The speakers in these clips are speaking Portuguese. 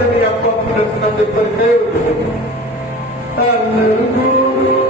deveria compreender primeiro. Aleluia.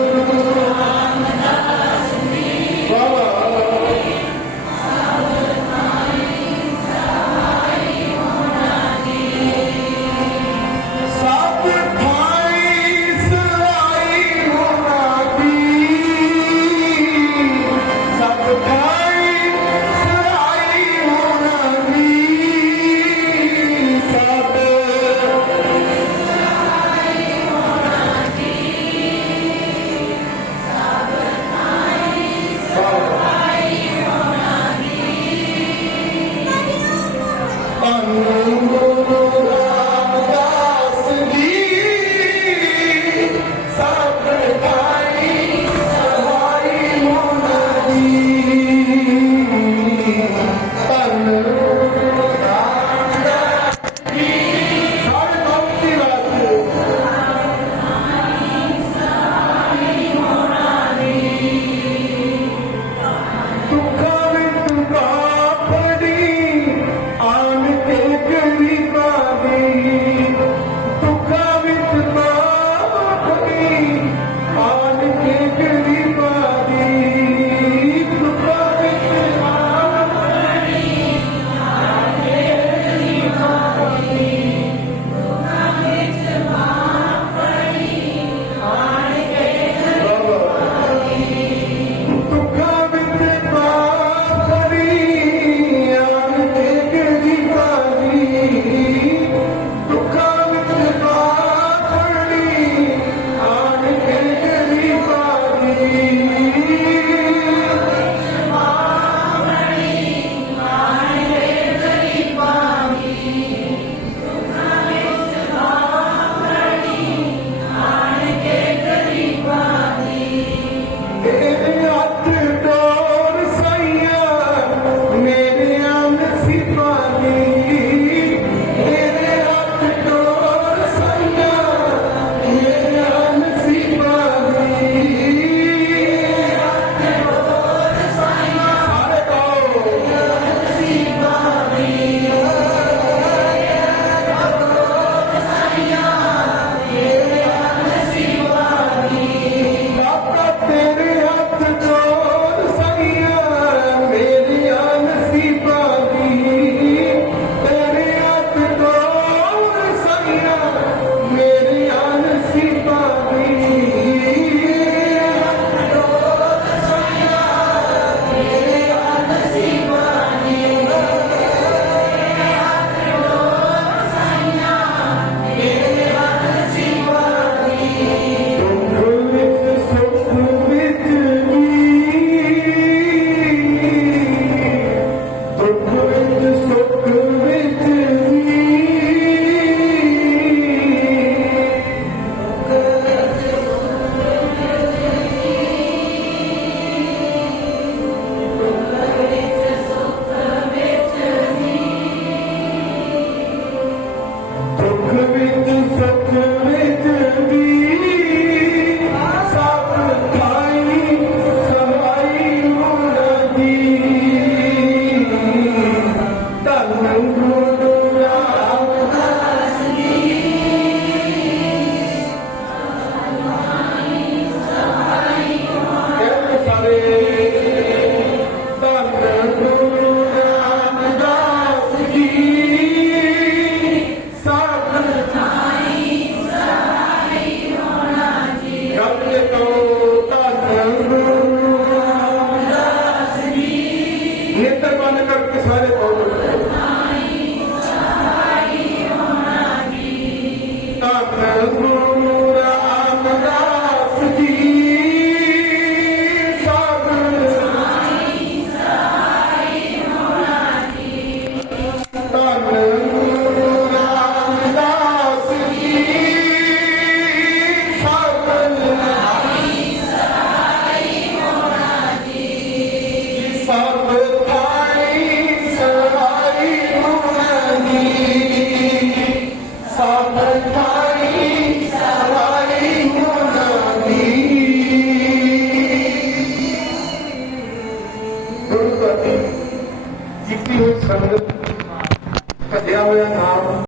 i'm Amen.